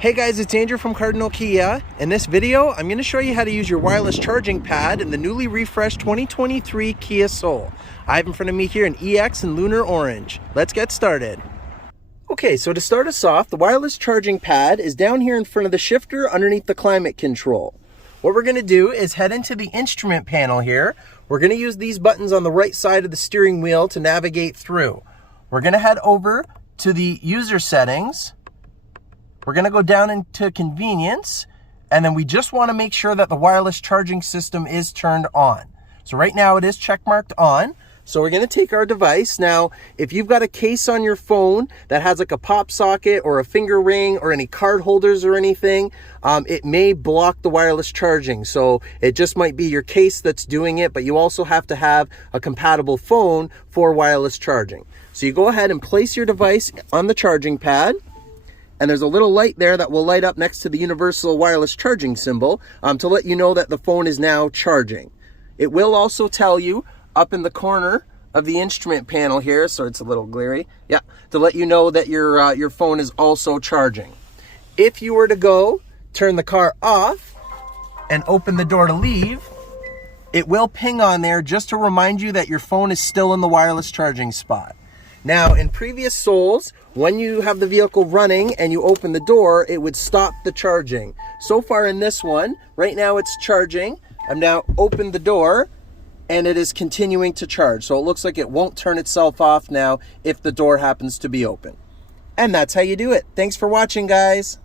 Hey guys, it's Andrew from Cardinal Kia. In this video, I'm going to show you how to use your wireless charging pad in the newly refreshed 2023 Kia Soul. I have in front of me here an EX in Lunar Orange. Let's get started. Okay, so to start us off, the wireless charging pad is down here in front of the shifter underneath the climate control. What we're going to do is head into the instrument panel here. We're going to use these buttons on the right side of the steering wheel to navigate through. We're going to head over to the user settings. We're going to go down into convenience, and then we just want to make sure that the wireless charging system is turned on. So right now it is checkmarked on. So we're going to take our device. Now, if you've got a case on your phone that has like a pop socket or a finger ring or any card holders or anything, it may block the wireless charging. So it just might be your case that's doing it, but you also have to have a compatible phone for wireless charging. So you go ahead and place your device on the charging pad. And there's a little light there that will light up next to the universal wireless charging symbol to let you know that the phone is now charging. It will also tell you up in the corner of the instrument panel here, so it's a little glary, yeah, to let you know that your phone is also charging. If you were to go turn the car off and open the door to leave, it will ping on there just to remind you that your phone is still in the wireless charging spot. Now, in previous Souls, when you have the vehicle running and you open the door, it would stop the charging. So far in this one, right now it's charging. I'm now opened the door and it is continuing to charge. So it looks like it won't turn itself off now if the door happens to be open. And that's how you do it. Thanks for watching, guys.